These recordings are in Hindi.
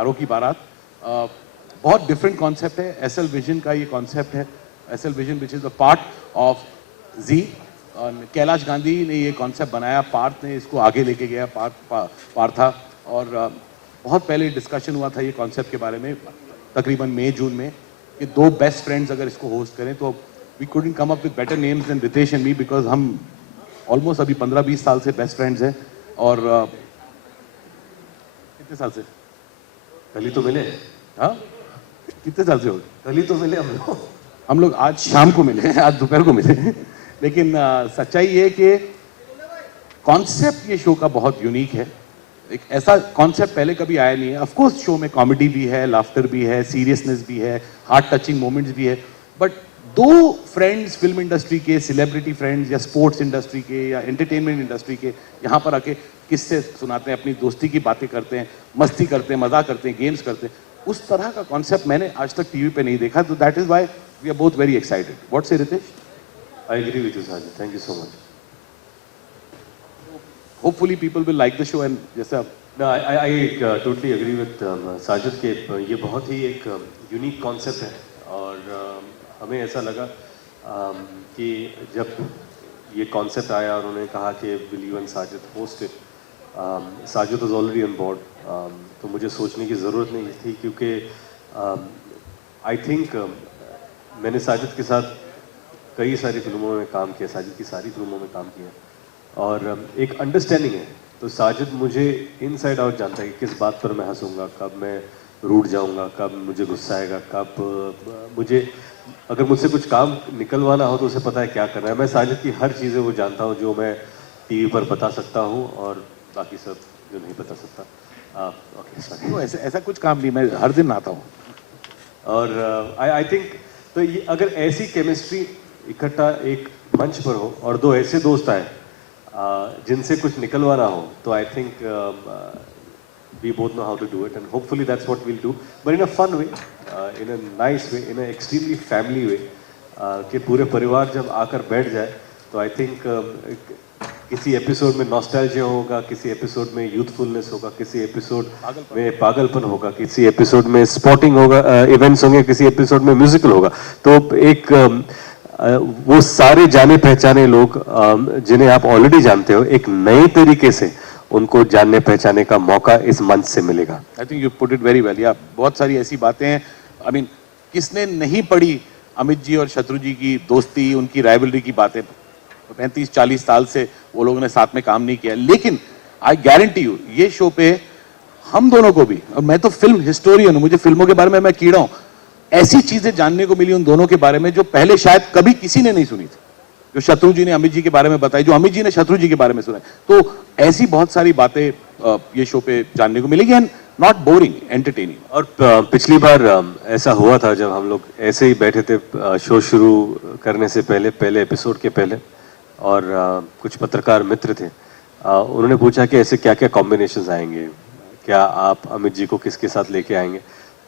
यारों की बारात। बहुत डिफरेंट कॉन्सेप्ट है, एसएल विजन का ये कॉन्सेप्ट है, SL vision which is the part of Zee. Kailash Gandhi ने ये कॉन्सेप्ट बनाया, पार्थ ने इसको आगे लेके गया, पार्था। और बहुत पहले डिस्कशन हुआ था ये कॉन्सेप्ट के बारे में, तकरीबन मई जून में, कि दो बेस्ट फ्रेंड्स अगर इसको होस्ट करें तो we couldn't come up with better names than Ritesh and me, because हम ऑलमोस्ट अभी 15-20 साल से बेस्ट फ्रेंड्स हैं। और कितने साल से? कल ही तो मिले। हाँ, कितने साल से हो गए? कल ही तो मिले हम लोग आज शाम को मिले, आज दोपहर को मिले। लेकिन सच्चाई ये है कि कॉन्सेप्ट ये शो का बहुत यूनिक है। एक ऐसा कॉन्सेप्ट पहले कभी आया नहीं है। ऑफ कोर्स शो में कॉमेडी भी है, लाफ्टर भी है, सीरियसनेस भी है, हार्ट टचिंग मोमेंट्स भी है, बट दो फ्रेंड्स, फिल्म इंडस्ट्री के, सेलिब्रिटी फ्रेंड्स या स्पोर्ट्स इंडस्ट्री के या एंटरटेनमेंट इंडस्ट्री के, यहाँ पर आके किस्से सुनाते हैं, अपनी दोस्ती की बातें करते हैं, मस्ती करते हैं, मजाक करते हैं, गेम्स करते हैं, उस तरह का कॉन्सेप्ट मैंने आज तक टीवी पे नहीं देखा। तो that is why we are both very excited. What say Ritesh? I agree with you Sajid, thank you so much. Hopefully people will like the show and जैसा I totally agree with Sajid के ये बहुत ही एक यूनिक कॉन्सेप्ट है। और हमें ऐसा लगा कि जब ये कॉन्सेप्ट आया और उन्होंने कहा कि will you and Sajid host it, Sajid was already on board, तो मुझे सोचने की ज़रूरत नहीं थी, क्योंकि आई थिंक मैंने साजिद के साथ कई सारी फिल्मों में काम किया, साजिद की सारी फिल्मों में काम किया, और एक अंडरस्टैंडिंग है। तो साजिद मुझे इनसाइड आउट जानता है कि किस बात पर मैं हंसूंगा, कब मैं रूठ जाऊंगा, कब मुझे गुस्सा आएगा, कब मुझे अगर मुझसे कुछ काम निकलवाना हो तो उसे पता है क्या करना है। मैं साजिद की हर चीज़ें वो जानता हूँ जो मैं टीवी पर बता सकता हूँ और बाकी सब जो नहीं बता सकता। ओके सॉरी, ऐसा कुछ काम नहीं, मैं हर दिन आता हूँ। और आई थिंक तो ये अगर ऐसी केमिस्ट्री इकट्ठा एक मंच पर हो और दो ऐसे दोस्त आए जिनसे कुछ निकलवाना हो, तो I think we both know how to do it, and hopefully that's what we'll do, but in a fun way, in a nice way, in a extremely family way, कि पूरे परिवार जब आकर बैठ जाए तो आई थिंक किसी एपिसोड में नॉस्टैल्जिया होगा, किसी एपिसोड में यूथफुलनेस होगा, किसी एपिसोड में पागलपन होगा, किसी एपिसोड में स्पोर्टिंग होगा, इवेंट्स होंगे, किसी एपिसोड में म्यूजिकल होगा। तो एक वो सारे जाने पहचाने लोग जिन्हें आप ऑलरेडी जानते हो, एक नए तरीके से उनको जानने पहचाने का मौका इस मंच से मिलेगा। I think you put it very well. या बहुत सारी ऐसी बातें हैं, आई मीन किसने नहीं पढ़ी अमित जी और शत्रु जी की दोस्ती, उनकी राइवलरी की बातें? 35-40 साल से वो लोगों ने साथ में काम नहीं किया, लेकिन आई गारंटी यू ये शो पे हम दोनों को भी, और मैं तो फिल्म हिस्टोरियन हूं, मुझे फिल्मों के बारे में मैं कीड़ा हूं, ऐसी चीजें जानने को मिली उन दोनों के बारे में जो पहले शायद कभी किसी ने नहीं सुनी थी, जो शत्रु जी ने अमित जी के बारे में बताई, जो अमित जी ने शत्रु जी के बारे में सुना। तो ऐसी बहुत सारी बातें ये शो पे जानने को मिलेगी, एंड नॉट बोरिंग, एंटरटेनिंग। और पिछली बार ऐसा हुआ था जब हम लोग ऐसे ही बैठे थे शो शुरू करने से पहले एपिसोड के पहले, और कुछ पत्रकार मित्र थे, उन्होंने पूछा कि ऐसे क्या क्या कॉम्बिनेशंस आएंगे, क्या आप अमित जी को किसके साथ लेके आएंगे।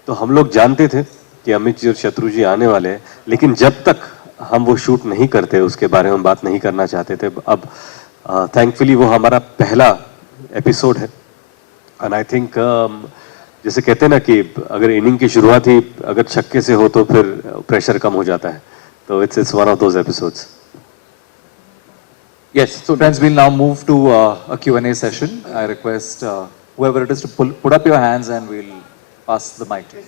तो हम लोग जानते थे कि अमित जी और शत्रु जी आने वाले हैं, लेकिन जब तक हम वो शूट नहीं करते उसके बारे में बात नहीं करना चाहते थे। अब थैंकफुली वो हमारा पहला एपिसोड है, एंड आई थिंक जैसे कहते हैं ना कि अगर इनिंग की शुरुआत ही अगर छक्के से हो तो फिर प्रेशर कम हो जाता है, तो it's one of those episodes. Yes, so friends, we'll now move to a Q&A session. I request whoever it is to put up your hands and we'll pass the mic to you.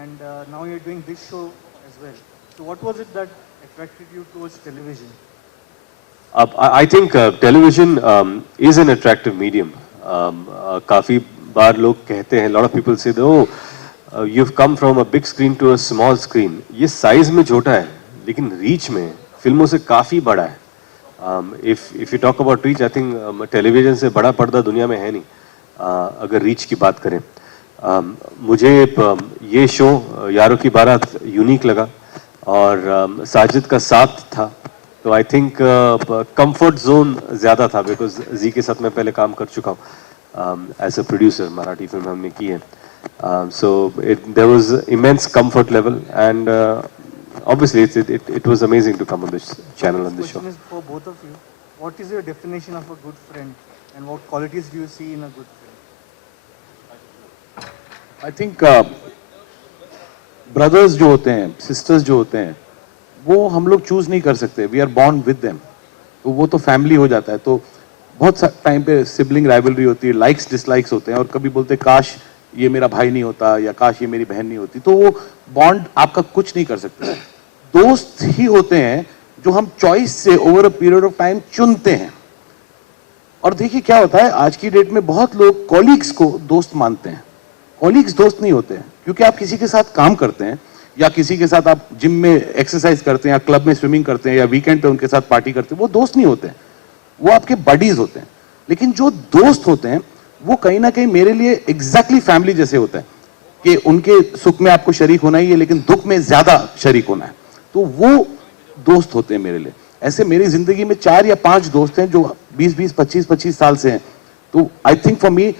And now you're doing this show as well. So what was it that attracted you towards television? I think television is an attractive medium. काफी बार लोग कहते हैं, lot of people say, oh, you've come from a big screen to a small screen. ये size में छोटा है, लेकिन रीच में फिल्मों से काफ़ी बड़ा है। If you talk about reach, I think television से बड़ा पर्दा दुनिया में है नहीं, अगर रीच की बात करें। मुझे ये शो यारों की बारात यूनिक लगा, और साजिद का साथ था, तो आई थिंक कंफर्ट जोन ज़्यादा था, बिकॉज जी के साथ मैं पहले काम कर चुका हूँ as a producer, Marathi film हमने की है। So there was immense comfort level, and obviously it was amazing to come on this channel, on this show. Question is for both of you. What is your definition of a good friend, And what qualities do you see in a good friend? I think brothers जो होते हैं, सिस्टर्स जो होते हैं, वो हम लोग चूज नहीं कर सकते. We are born with them. तो वो तो फैमिली हो जाता है. तो बहुत टाइम पे सिबलिंग राइवलरी होती है, लाइक्स डिसलाइक्स होते हैं, और कभी बोलते हैं काश ये मेरा भाई नहीं होता, या काश ये मेरी बहन नहीं होती. तो वो बॉन्ड आपका कुछ नहीं कर सकते. दोस्त ही होते हैं जो हम चॉइस से over a period of time चुनते हैं. और देखिए क्या होता है, आज की डेट में बहुत लोग कॉलीग्स को दोस्त मानते हैं. कॉलीग्स दोस्त नहीं होते हैं, क्योंकि आप किसी के साथ काम करते हैं, या किसी के साथ आप जिम में एक्सरसाइज करते हैं, या क्लब में स्विमिंग करते हैं, या वीकेंड पे उनके साथ पार्टी करते हैं, वो दोस्त नहीं होते हैं, वो आपके बडीज होते हैं. लेकिन जो दोस्त होते हैं वो कहीं ना कहीं मेरे लिए एग्जैक्टली फैमिली जैसे होता है, कि उनके सुख में आपको शरीक होना ही है, लेकिन दुख में ज्यादा शरीक होना है. तो वो दोस्त होते हैं मेरे लिए. ऐसे मेरी जिंदगी में 4 या 5 दोस्त हैं जो 20-20, 25-25 साल से हैं. तो आई थिंक फॉर मी,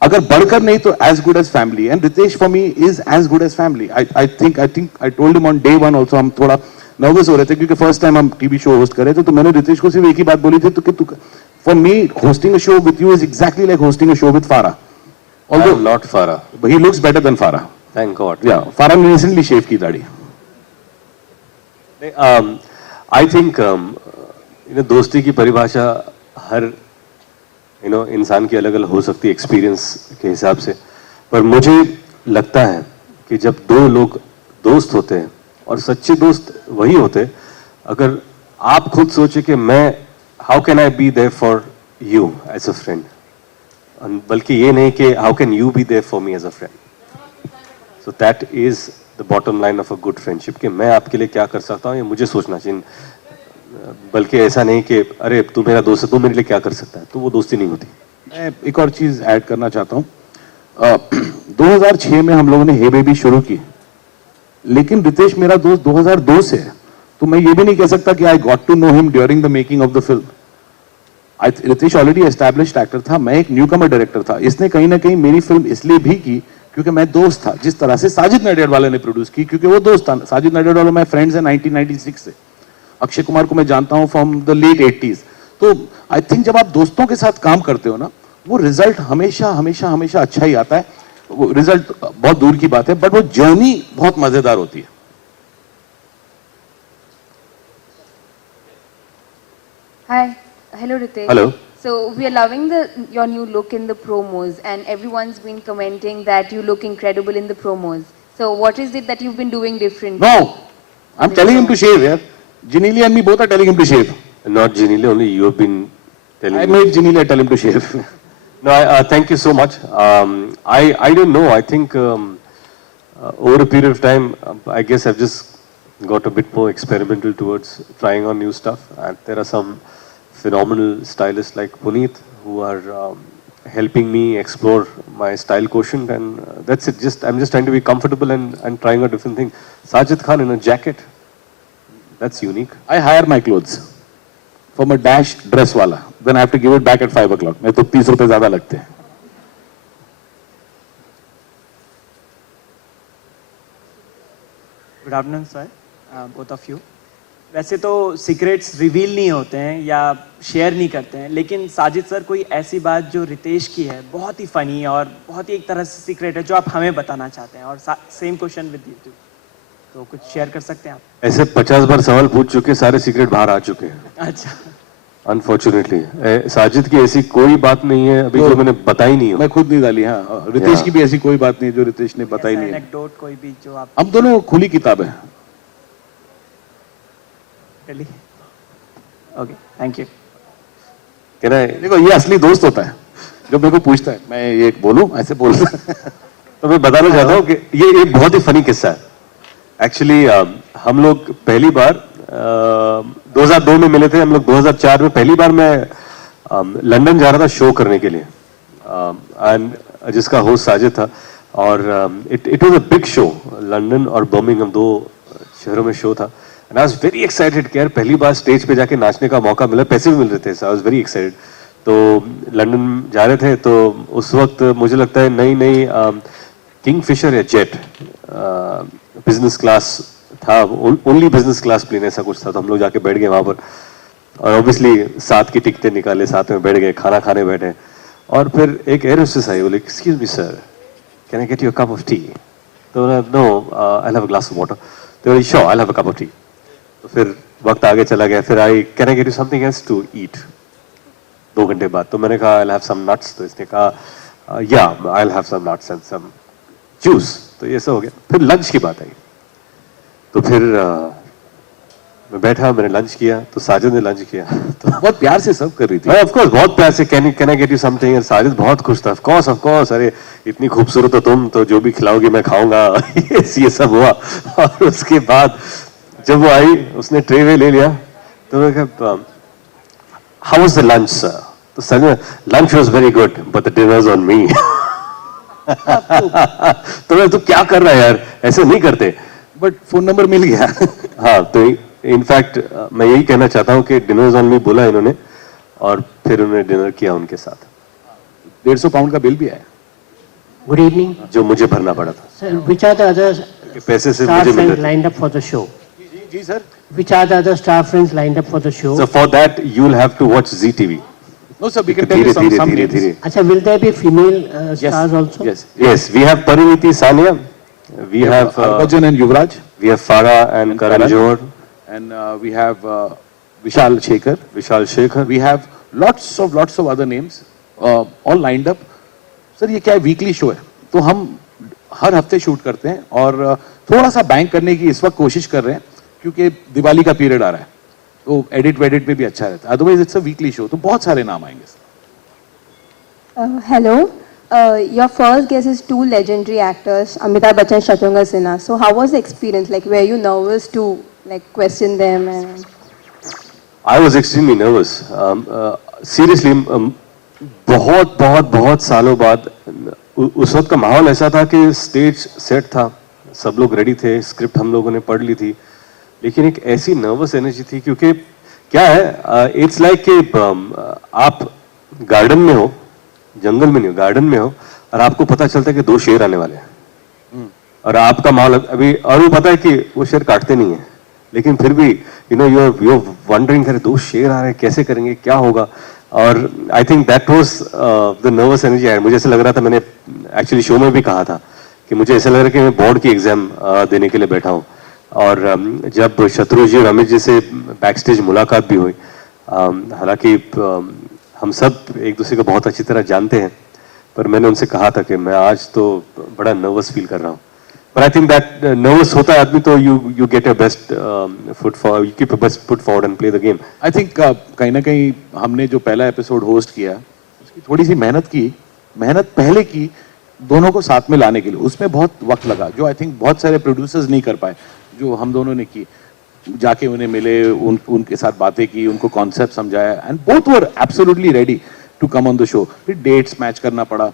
अगर बढ़कर नहीं तो as good as family. And Ritesh for me is as good as family. I think I told him on day 1 also. हम थोड़ा नर्वस हो रहे थे क्योंकि फर्स्ट टाइम हम टीवी शो होस्ट कर रहे थे. तो मैंने रितेश को सिर्फ एक ही बात बोली थी, तो कि तू, for me hosting a show with you is exactly like hosting a show with फारा. Although not Farah. He looks better than फारा. Thank God. या फारा ने रिसेंटली शेव की दाढ़ी. I think दोस्ती की परिभाषा हर इंसान की अलग अलग हो सकती है एक्सपीरियंस के हिसाब से. पर मुझे लगता है कि जब 2 लोग दोस्त होते हैं, और सच्चे दोस्त वही होते हैं अगर आप खुद सोचे कि मैं how can I be there for you as a friend, बल्कि ये नहीं कि how can you be there for me as a friend. So that is the bottom line of a good friendship, कि मैं आपके लिए क्या कर सकता हूँ ये मुझे सोचना चाहिए, बल्कि ऐसा नहीं कि अरे तू मेरा दोस्त है तू मेरे लिए क्या कर सकता है. तो वो दोस्ती नहीं होती. मैं एक और चीज ऐड करना चाहता हूँ. 2006 में हम लोगों ने हे बेबी शुरू की, लेकिन रितेश मेरा दोस्त 2002 से है. तो मैं ये भी नहीं कह सकता कि I got to know him during the making of the film. Ritesh already established actor था, मैं एक न्यूकमर डायरेक्टर था. इसने कहीं ना कहीं मेरी फिल्म इसलिए भी की क्योंकि मैं दोस्त था. जिस तरह से साजिद नडियाडवाला ने प्रोड्यूस की, क्योंकि वो दोस्त था. साजिद नडियाडवाला मैं फ्रेंड्स है 1996 से. अक्षय कुमार को मैं जानता हूं फ्रॉम द लेट 80s. तो आई थिंक जब आप दोस्तों के साथ काम करते हो ना, वो रिजल्ट हमेशा हमेशा हमेशा अच्छा ही आता है. वो रिजल्ट बहुत दूर की बात है, बट वो जर्नी बहुत मजेदार होती है. Hi, hello Ritesh. Hello. So we are loving your new look in the promos, and everyone's been commenting that you look incredible in the promos. So what is it that you've been doing different? No, I'm telling him to shave. Yeah, Ginili and me both are telling him to shave. Not Ginili, only you have been telling I me. made Ginili tell him to shave. No, thank you so much. I don't know. I think over a period of time, I guess I've just got a bit more experimental towards trying on new stuff. And there are some phenomenal stylists like Puneet who are helping me explore my style quotient, and that's it. I'm just trying to be comfortable and trying a different thing. Sajid Khan in a jacket, that's unique. I hire my clothes from a dash dress wala. Then I have to give it back at 5 o'clock. मैं तो 30 रुपए ज्यादा लगते हैं. Good afternoon sir, both of you. वैसे तो सीक्रेट्स रिवील नहीं होते हैं या शेयर नहीं करते हैं, लेकिन साजिद सर कोई ऐसी बात जो रितेश की है बहुत ही फनी है और बहुत ही एक तरह से सीक्रेट है जो आप हमें बताना चाहते हैं, और same question with you too, तो कुछ शेयर कर सकते हैं आप? ऐसे 50 बार सवाल पूछ चुके, सारे सीक्रेट बाहर आ चुके हैं. अच्छा, अनफॉर्चुनेटली साजिद की ऐसी कोई बात नहीं है अभी जो मैंने बताई नहीं हो. मैं खुद नहीं डाली. हाँ, रितेश की भी ऐसी कोई बात नहीं जो रितेश ने बताई नहीं है. एनेक्डोट कोई भी जो आप हम दोनों खुली किताब है. really? Okay, thank you. Can I? देखो ये असली दोस्त होता है जो मेरे को पूछता है मैं ये बोलूं ऐसे बोल. तो मैं बताना चाहता हूँ कि ये एक बहुत ही फनी किस्सा है. एक्चुअली हम लोग पहली बार 2002 में मिले थे. हम लोग 2004 में पहली बार मैं लंदन जा रहा था शो करने के लिए, एंड जिसका होस्ट साजिद था, और it was a big show. London और बर्मिंघम 2 शहरों में शो था. And I was very excited कि यार पहली बार स्टेज पे जाके नाचने का मौका मिला, पैसे भी मिल रहे थे. I was very excited. तो लंदन जा रहे थे, तो उस वक्त मुझे लगता है नई किंगफिशर या जेट बिजनेस क्लास था, ओनली बिजनेस क्लास प्लेन ऐसा कुछ था. तो हम लोग जाके बैठ गए वहां पर. और ऑब्वियसली साथ की टिकटें निकाले, साथ में बैठ गए, खाना खाने बैठे, और फिर एक एयर होस्टेस आई, बोले excuse me sir, can I get you a cup of tea? तो no, I have a glass of water. तो बोले sure, I have a cup of tea. तो फिर वक्त आगे चला गया, फिर I can I get you something else to eat? 2 घंटे बाद तो मैंने कहा आई हैव सम नट्स, तो इसने कहा या I have some nuts and some juice. तो ये सब हो गया। फिर लंच की बात आई, तो फिर मैं बैठा, मैंने लंच किया, तो साजिद ने लंच किया, तो बहुत प्यार से सर्व कर रही थी। ऑफ कोर्स बहुत प्यार से, can I get you something? And Sajid बहुत खुश था, ऑफ कोर्स, अरे इतनी खूबसूरत हो तुम, तो जो भी खिलाओगी मैं खाऊंगा। ये सब हुआ। और उसके बाद जब वो आई, उसने ट्रे वे ले लिया, तो मैं कहा how was the lunch sir? तो sir, lunch was very good but the dinner is on me. तो मैं, तू क्या कर रहा है यार, ऐसे नहीं करते। बट फोन नंबर मिल गया। हाँ, तो इनफैक्ट मैं यही कहना चाहता हूँ कि डिनर इज ऑन मी बोला इन्होंने, और फिर उन्होंने डिनर किया उनके साथ। 150 पाउंड का बिल भी आया। Good evening. जो मुझे भरना पड़ा था, Sir, which are the other कि पैसे से star मुझे मिल friends रहे थे। lined up for the show? जी sir. Which are the other star friends lined up for the show? So for that you will have to watch Zee TV. No sir, we can tell धीरे यू धीरे सम धीरे धीरे। Acha, will there be female stars also? Yes, we have Pariniti Sania, we have Harbhajan and Yuvraj, we have Farah and Karan Johar, and we have Vishal Shekhar. Vishal Shekhar. We have lots of other names, all lined up. Sir ये क्या है, वीकली शो है, तो हम हर हफ्ते शूट करते हैं, और थोड़ा सा बैंक करने की इस वक्त कोशिश कर रहे हैं, क्योंकि दिवाली का पीरियड आ रहा है, तो एडिट वेडिट में भी अच्छा रहता है। Otherwise it's a weekly show, तो बहुत सारे नाम आएंगे sir. Hello. Your first guest is two legendary actors, Amitabh Bachchan, Shatrughan Sinha. So how was the experience? Like, were you nervous to like question them? And I was extremely nervous. Seriously, बहुत सालों बाद उस वक्त का माहौल ऐसा था कि स्टेज सेट था, सब लोग रेडी थे, स्क्रिप्ट हम लोगों ने पढ़ ली थी, लेकिन एक ऐसी नर्वस एनर्जी थी, क्योंकि क्या है, इट्स लाइक कि आप गार्डन में हो, जंगल में नहीं हो, गार्डन में हो, और आपको पता चलता है कि 2 शेर आने वाले हैं, और आपका माहौल अभी, और वो पता है कि वो शेर काटते नहीं है, लेकिन फिर भी यू आर वंडरिंग, 2 शेर आ रहे हैं, कैसे करेंगे, क्या होगा। और I think that was the nervous energy. मुझे ऐसा लग रहा था, मैंने एक्चुअली शो में भी कहा था कि मुझे ऐसा लग रहा है कि मैं बोर्ड की एग्जाम देने के लिए बैठा हूँ। और जब शत्रु जी और अमित जी से बैक स्टेज मुलाकात भी हुई, हालांकि हम सब एक दूसरे को बहुत अच्छी तरह जानते हैं, पर मैंने उनसे कहा था कि मैं आज तो बड़ा नर्वस फील कर रहा हूँ। But I think that nervous होता है आदमी, तो you get your best foot forward, you keep your best foot forward and play the game. I think कहीं ना कहीं हमने जो पहला एपिसोड होस्ट किया, उसकी थोड़ी सी मेहनत पहले की, दोनों को साथ में लाने के लिए, उसमें बहुत वक्त लगा, जो आई थिंक बहुत सारे प्रोड्यूसर्स नहीं कर पाए, जो हम दोनों ने की। जाके उन्हें मिले, उनके साथ बातें की, उनको कॉन्सेप्ट समझाया, and both were absolutely ready to come on the show. फिर डेट्स मैच करना पड़ा,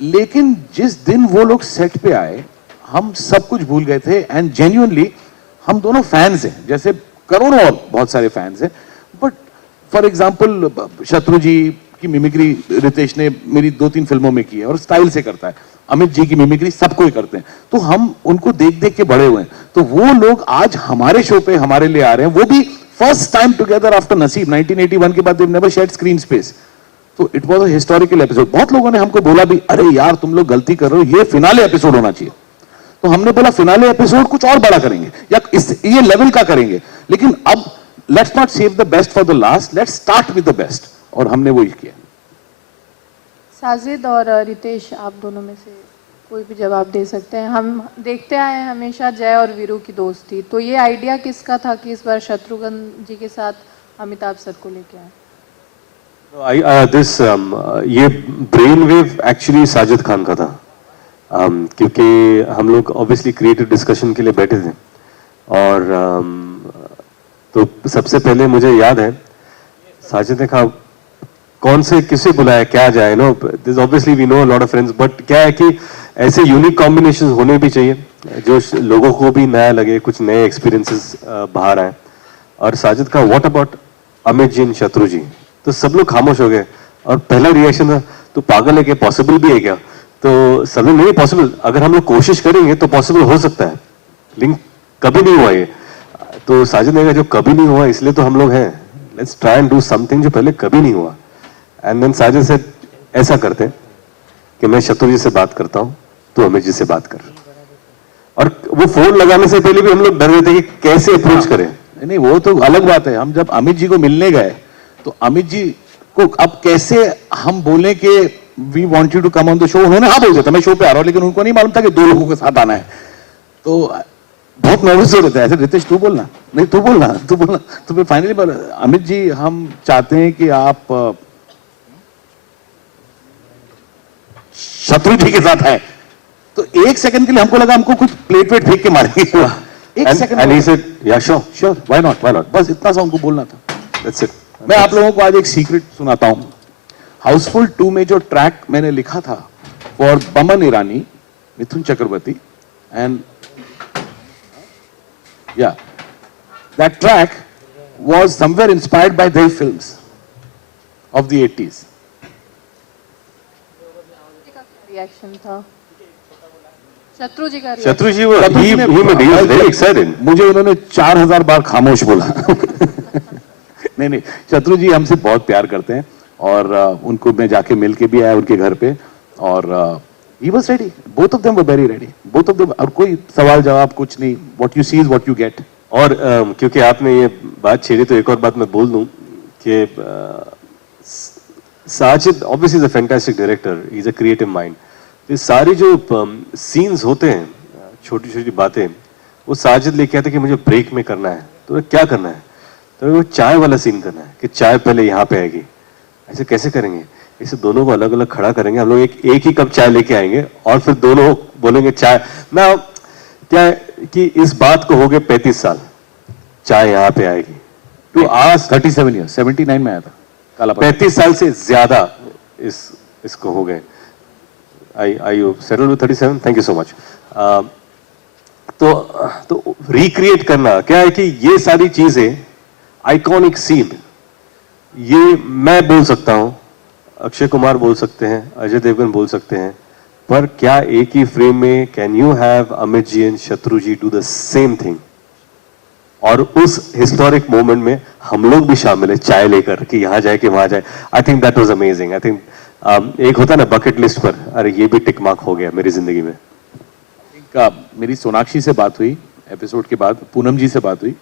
लेकिन जिस दिन वो लोग सेट पे आए, हम सब कुछ भूल गए थे, एंड जेन्युइनली हम दोनों फैंस हैं, जैसे करोड़ों और बहुत सारे फैंस हैं, बट फॉर एग्जांपल शत्रु जी की मिमिक्री रितेश ने मेरी 2-3 फिल्मों में की है, और स्टाइल से करता है। अमित जी की मिमिक्री सबको ही करते हैं, तो हम उनको देख देख के बड़े हुए हैं, तो वो लोग आज हमारे शो पे हमारे लिए आ रहे हैं, वो भी फर्स्ट टाइम टुगेदर आफ्टर नसीब 1981 के बाद they never shared screen space. तो it was a historical episode. बहुत लोगों ने हमको बोला भी, अरे यार तुम लोग गलती कर रहे हो, ये फिनाले एपिसोड होना चाहिए। तो हमने बोला फिनाले एपिसोड कुछ और बड़ा करेंगे, या ये लेवल का करेंगे, लेकिन अब let's not save the best for the last, let's start with the best, और हमने वही किया। साजिद और रितेश, आप दोनों में से कोई भी जवाब दे सकते हैं। हम देखते आए हैं हमेशा जय और वीरू की दोस्ती, तो ये आइडिया किसका था कि इस बार शत्रुघ्न जी के साथ अमिताभ सर को लेके आए? ये brain wave actually Sajid Khan का था, क्योंकि हम लोग ऑब्वियसली क्रिएटिव डिस्कशन के लिए बैठे थे, और तो सबसे पहले मुझे याद है साजिद ने कहा कौन से किसे बुलाया, क्या जाए, no this obviously we know a lot of friends, but क्या है कि ऐसे यूनिक कॉम्बिनेशन होने भी चाहिए जो लोगों को भी नया लगे, कुछ नए एक्सपीरियंसेस बाहर आए। और साजिद का what about Amit ji and Shatru ji, तो सब लोग खामोश हो गए, और पहला रिएक्शन था तो पागल है क्या, पॉसिबल भी है क्या? तो सब लोग नहीं पॉसिबल, अगर हम लोग कोशिश करेंगे तो पॉसिबल हो सकता है, लेकिन कभी नहीं हुआ ये। तो साजिद ने कहा जो कभी नहीं हुआ इसलिए तो हम लोग हैं, let's try and do something जो पहले कभी नहीं हुआ. एंड देन साजिद से ऐसा करते हैं कि मैं शत्रुजी से बात करता हूं, तू अमित जी से बात कर. और वो फोन लगाने से पहले भी हम लोग डर रहे थे कि कैसे अप्रोच करें. नहीं, वो तो अलग बात है. हम जब अमित जी को मिलने गए तो अमित जी को अब कैसे हम बोले कि we want you to come on the show, उन्होंने हाँ बोल दिया था मैं शो पे आ रहा हूँ, लेकिन उनको नहीं मालूम था कि 2 लोगों के साथ आना है. तो बहुत नर्वस हो रहे थे. ऐसे रितेश तू बोलना, नहीं तू बोलना, तू बोलना. तो फिर फाइनली अमित जी हम चाहते हैं कि आप शत्रु जी के साथ है. तो 1 सेकंड के लिए हमको लगा हमको कुछ प्लेट वेट फेंक के मारेंगे. 1 second. And he said, yeah, sure. Sure, why not. बस इतना सा उनको बोलना था. That's it. मैं आप लोगों को आज एक सीक्रेट सुनाता हूं. हाउसफुल 2 में जो ट्रैक मैंने लिखा था फॉर बमन ईरानी, मिथुन चक्रवर्ती एंड या that track was somewhere inspired by there films of the 80s. Reaction था शत्रु जी का Shatru ji, शत्रुजी ने- he was very excited. मुझे उन्होंने 4000 बार खामोश बोला. नहीं, शत्रु जी हमसे बहुत प्यार करते हैं और उनको मैं जाके मिल के भी आया उनके घर पे. और he was ready, both of them were very ready, both of them. और कोई सवाल जवाब कुछ नहीं. What you see is what you get. और क्योंकि आपने ये बात छेड़ी तो एक और बात मैं बोल दूं कि Sajid obviously is a fantastic director, he is a creative mind. ये सारी जो सीन्स होते हैं, छोटी छोटी बातें, वो साजिद लेके आते कि मुझे ब्रेक में करना है. तो क्या करना है? तो वो चाय वाला सीन करना है कि चाय पहले यहाँ पे आएगी. ऐसे कैसे करेंगे? इसे दोनों को अलग अलग खड़ा करेंगे हम लोग, एक ही कप चाय लेके आएंगे और फिर दोनों बोलेंगे चाय. ना क्या कि इस बात को हो गए 35 साल, चाय यहाँ पे आएगी. तो आज 37 ईयर्स, 79 में आया था काला पत्थर. 35 साल से ज्यादा इसको हो गए. I you settle with 37? Thank you so much. तो रिक्रिएट करना क्या है कि ये सारी चीजें आइकॉनिक सीन, ये मैं बोल सकता हूं, अक्षय कुमार बोल सकते हैं, अजय देवगन बोल सकते हैं, पर क्या एक ही फ्रेम में can you have Amit ji and Shatru ji do the same thing? और उस हिस्टोरिक मोमेंट में हम लोग भी शामिल है चाय लेकर कि यहाँ जाए कि वहां जाए. I think that was amazing. I think एक होता है ना बकेट लिस्ट पर, अरे ये भी टिक मार्क हो गया मेरी जिंदगी में. मेरी सोनाक्षी से बात हुई एपिसोड के बाद, पूनम जी से बात हुई,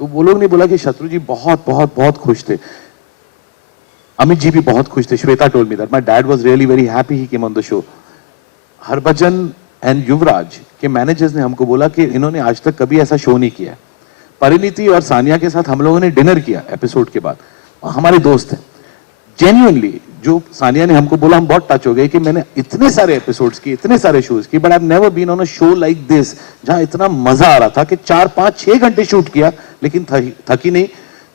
तो वो लोग ने बोला कि शत्रु जी बहुत बहुत बहुत खुश थे. अमित जी भी बहुत खुश थे. Shweta told me that my dad was really very happy he came on the show. Harbhajan and Yuvraj के मैनेजर्स ने हमको बोला कि इन्होंने आज तक कभी ऐसा शो नहीं किया. परिणीति और सानिया के साथ हम लोगों ने डिनर किया एपिसोड के बाद, और हमारे दोस्त हैं. जेन्युइनली जो सानिया ने हमको बोला, हम बहुत टच हो गए कि मैंने इतने सारे एपिसोड्स किए, इतने सारे शोज किए, but I have never been on a show like this जहां इतना मजा आ रहा था कि 4, 5, 6 घंटे शूट किया लेकिन थकी नहीं.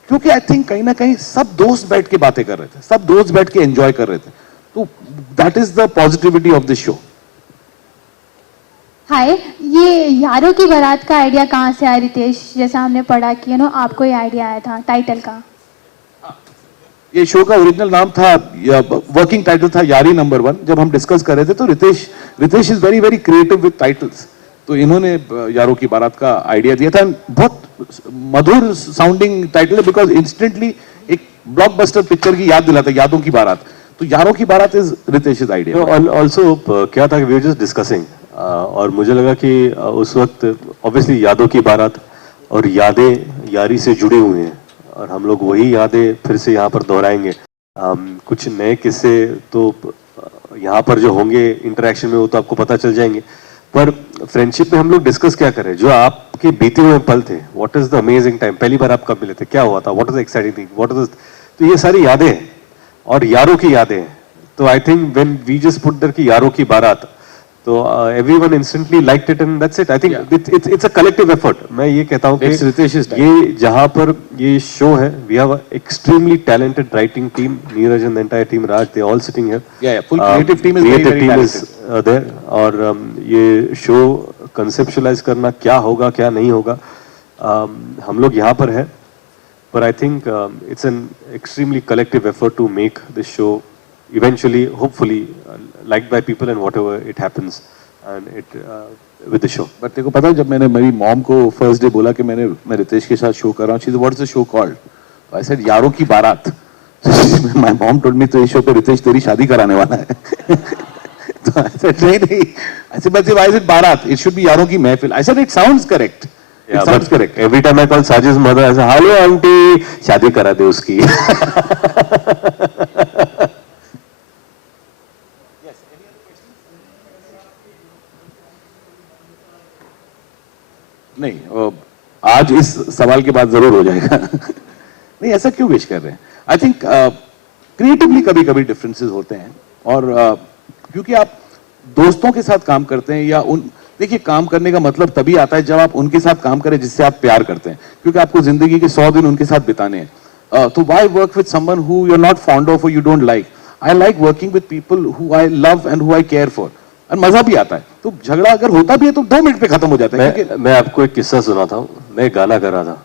क्योंकि आई थिंक कहीं ना कहीं सब दोस्त बैठ के बातें कर रहे थे, सब दोस्त बैठ के एंजॉय कर रहे थे. तो that is the positivity of this show. हाय, ये यारों की बारात का आइडिया कहाँ से आया रितेश? जैसा हमने पढ़ा कि आपको ये आइडिया आया था टाइटल का. ये शो का ओरिजिनल नाम था, वर्किंग टाइटल था यारी नंबर 1. जब हम डिस्कस कर रहे थे तो Riteish is very very creative with titles. तो इन्होंने यारों की बारात का आइडिया दिया था. बहुत मधुर साउंडिंग टाइटल है बिकॉज इंस्टेंटली एक ब्लॉकबस्टर पिक्चर की याद दिलाता है, यादों की बारात. तो यारों की बारात इज रितेश आइडिया. ऑल्सो क्या था कि वी वर जस्ट डिस्कसिंग, और मुझे लगा कि उस वक्त ऑब्वियसली यादों की बारात और यादें यारी से जुड़े हुए हैं, और हम लोग वही यादें फिर से यहाँ पर दोहराएंगे. कुछ नए किस्से तो यहाँ पर जो होंगे इंटरेक्शन में वो तो आपको पता चल जाएंगे, पर फ्रेंडशिप में हम लोग डिस्कस क्या करें जो आपके बीते हुए पल थे. What is the amazing time, पहली बार आप कब मिले थे, क्या हुआ था, what is the exciting thing, what is. तो ये सारी यादें हैं और यारों की यादें हैं. तो I think when we just put there की यारों की बारात, तो everyone instantly liked it and that's it. I think it's a collective effort. मैं ये कहता हूँ कि ये जहाँ पर ये शो है, we have an extremely talented writing team, Neeraj and the entire team, Raj, they all sitting here. Yeah, full creative team is very very talented. There. और ये शो conceptualize करना क्या होगा क्या नहीं होगा, हम लोग यहाँ पर है, but I think it's an extremely collective effort to make this show eventually, hopefully, liked by people and whatever it happens, and it with the show. But तेरे को पता है जब मैंने मेरी मॉम को फर्स्ट डे बोला कि मैं रितेश के साथ शो कर रहा हूँ, she said what is the show called, I said यारों की बारात. माय मॉम टोल्ड मी तो इस शो पे रितेश तेरी शादी कराने वाला है. तो आई सेड नहीं. I said but why is it बारात? इट शुड बी यारों की महफिल. I said it sounds correct. Yeah, but correct. Every time I call Sajid's mother, I say, "Hello, auntie, शादी करा दे उसकी." नहीं, आज इस सवाल के बाद जरूर हो जाएगा. नहीं, ऐसा क्यों विश कर रहे हैं? आई थिंक क्रिएटिवली कभी कभी डिफरेंसेस होते हैं, और क्योंकि आप दोस्तों के साथ काम करते हैं, या उन देखिए काम करने का मतलब तभी आता है जब आप उनके साथ काम करें जिससे आप प्यार करते हैं, क्योंकि आपको जिंदगी के 100 दिन उनके साथ बिताने हैं. तो why work with someone who you are not fond of और you don't like? I like working with people who I love and who I care for, और मजा भी आता है. तो झगड़ा अगर होता भी है तो 2 मिनट पे खत्म हो जाता है. मैं आपको एक किस्सा सुनाता हूँ. मैं एक गाना कर रहा था,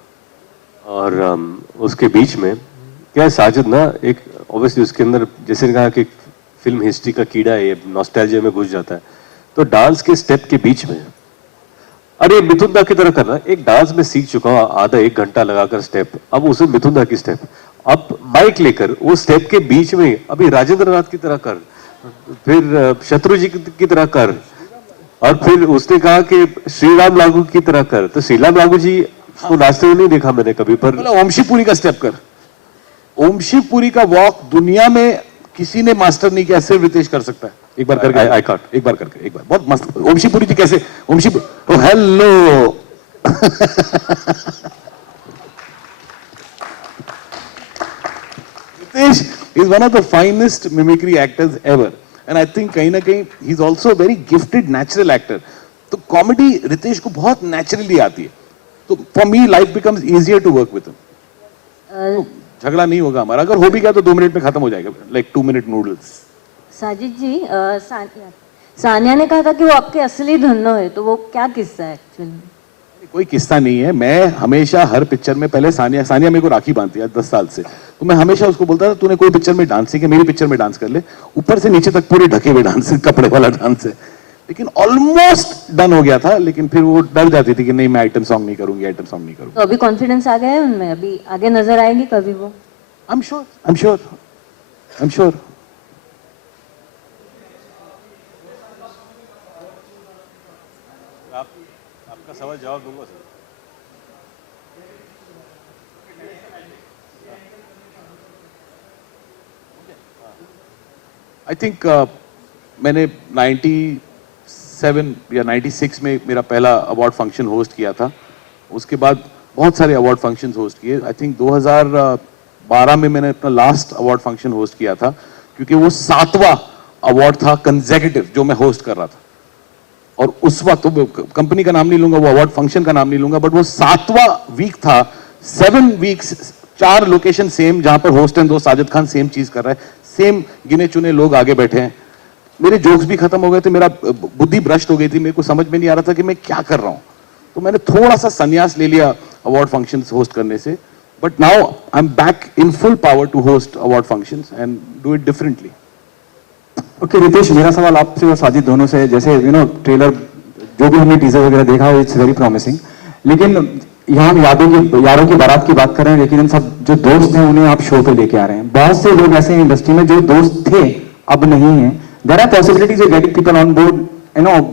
और उसके बीच में क्या है, साजिद ना एक ऑब्वियसली उसके अंदर जैसे कहा कि फिल्म हिस्ट्री का कीड़ा है, ये नॉस्टैल्जिया में घुस जाता है. तो डांस के स्टेप के बीच में, अरे मिथुन दा की तरह करना, एक डांस में सीख चुका हूँ आधा 1 घंटा लगाकर स्टेप, अब उसे मिथुन दा की स्टेप, अब माइक लेकर वो स्टेप के बीच में अभी राजेंद्र नाथ की तरह कर, फिर शत्रु जी की तरह कर, और फिर उसने कहा कि श्रीराम लागू की तरह कर. तो श्रीराम लागू जी को नाचते हुए नहीं देखा मैंने कभी, पर ओमशिवपुरी का स्टेप कर. ओमशिवपुरी का वॉक दुनिया में किसी ने मास्टर नहीं किया, सिर्फ रितेश कर सकता है. एक बार करके, I can't. एक बार करके, एक बार बहुत मस्त. ओमशिवपुरी जी कैसे? Om Shivpuri, hello. Ritesh is one of the finest mimicry actors ever, and I think कहीं ना कहीं he is also a very gifted natural actor. तो कॉमेडी रितेश को बहुत नेचुरली आती है. तो for me life becomes easier to work with him. तो झगड़ा नहीं होगा हमारा, अगर हो भी गया तो 2 मिनट में खत्म हो जाएगा, like 2 minute noodles. साजिद जी, सानिया ने कहा था कि वो आपके असली धन्नो है, तो वो क्या किस्सा है एक्चुअली? कोई किस्सा नहीं है. मैं हमेशा हर पिक्चर में, पहले सानिया मेरे को राखी बांधती है 10 साल से, तो मैं हमेशा उसको बोलता था तूने कोई पिक्चर में डांस सीख, मेरी पिक्चर में डांस कर ले, ऊपर से नीचे तक पूरे ढके हुए डांस, कपड़े वाला डांस है. लेकिन ऑलमोस्ट डन हो गया था, लेकिन फिर वो डर जाती थी कि नहीं मैं आइटम सॉन्ग नहीं करूंगी, आइटम सॉन्ग नहीं करूंगी. तो अभी कॉन्फिडेंस आ गया है उनमें, अभी आगे नजर आएगी कभी वो? I'm sure. आपका सवाल जवाब दूंगा सर. आई थिंक मैंने 97 या 96 में मेरा पहला अवार्ड फंक्शन होस्ट किया था. उसके बाद बहुत सारे अवार्ड फंक्शन होस्ट किए. आई थिंक 2012 में मैंने अपना लास्ट अवार्ड फंक्शन होस्ट किया था, क्योंकि वो 7वां अवार्ड था कंसेक्यूटिव जो मैं होस्ट कर रहा था. और उस वक्त तो कंपनी का नाम नहीं लूंगा, वो अवार्ड फंक्शन का नाम नहीं लूंगा, बट वो 7वां वीक था. 7 वीक्स 4 लोकेशन सेम, जहां पर होस्ट एंड दो साजिद खान सेम चीज कर रहा है, सेम गिने चुने लोग आगे बैठे हैं. मेरे जोक्स भी खत्म हो गए थे, मेरा बुद्धि भ्रष्ट हो गई थी, मेरे को समझ में नहीं आ रहा था कि मैं क्या कर रहा हूं. तो मैंने थोड़ा सा संन्यास ले लिया अवार्ड फंक्शन होस्ट करने से, but now I am back in full power to host award function and do it differently. Okay Riteish, मेरा सवाल आपसे और साजिद दोनों से, जैसे ट्रेलर जो भी हमने टीजर वगैरह देखा इट्स वेरी प्रॉमिसिंग, लेकिन यहाँ हम यारों की बारात की बात कर रहे हैं, लेकिन इन सब जो दोस्त हैं उन्हें आप शो पे लेके आ रहे हैं. बहुत से लोग ऐसे हैं इंडस्ट्री में जो दोस्त थे अब नहीं है. There are possibilities of getting people on board,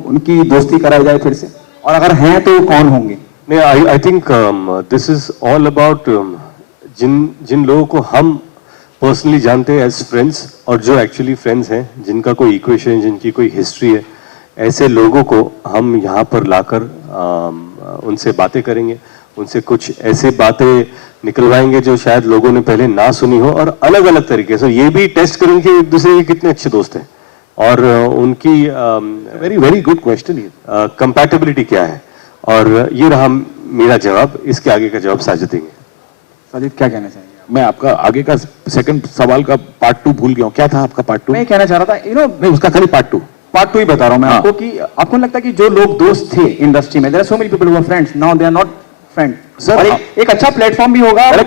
उनकी दोस्ती कराई जाए फिर से, और अगर हैं तो कौन होंगे? नहीं, I think this is all about जिन लोगों को हम पर्सनली जानते हैं एज फ्रेंड्स, और जो एक्चुअली फ्रेंड्स हैं, जिनका कोई इक्वेशन, जिनकी कोई हिस्ट्री है, ऐसे लोगों को हम यहाँ पर लाकर उनसे बातें करेंगे, उनसे कुछ ऐसे बातें निकलवाएंगे जो शायद लोगों ने पहले ना सुनी हो, और अलग अलग तरीके से ये भी टेस्ट करेंगे कि एक दूसरे के कितने अच्छे दोस्त हैं, और उनकी वेरी गुड क्वेश्चन, कंपैटिबिलिटी क्या है. और ये रहा मेरा जवाब. इसके आगे का जवाब साजिद देंगे. साजिद क्या कहना चाहिए? मैं आपका आगे का सेकंड सवाल का पार्ट 2 भूल गया हूँ. क्या था आपका पार्ट 2? मैं कहना चाह रहा था नहीं, उसका खाली पार्ट 2 ही बता रहा हूँ मैं आपको, कि आपको लगता है कि जो लोग दोस्त थे इंडस्ट्री में, there are so many people who are friends, now they are not friend. Sir, एक अच्छा प्लेटफॉर्म भी होगा, और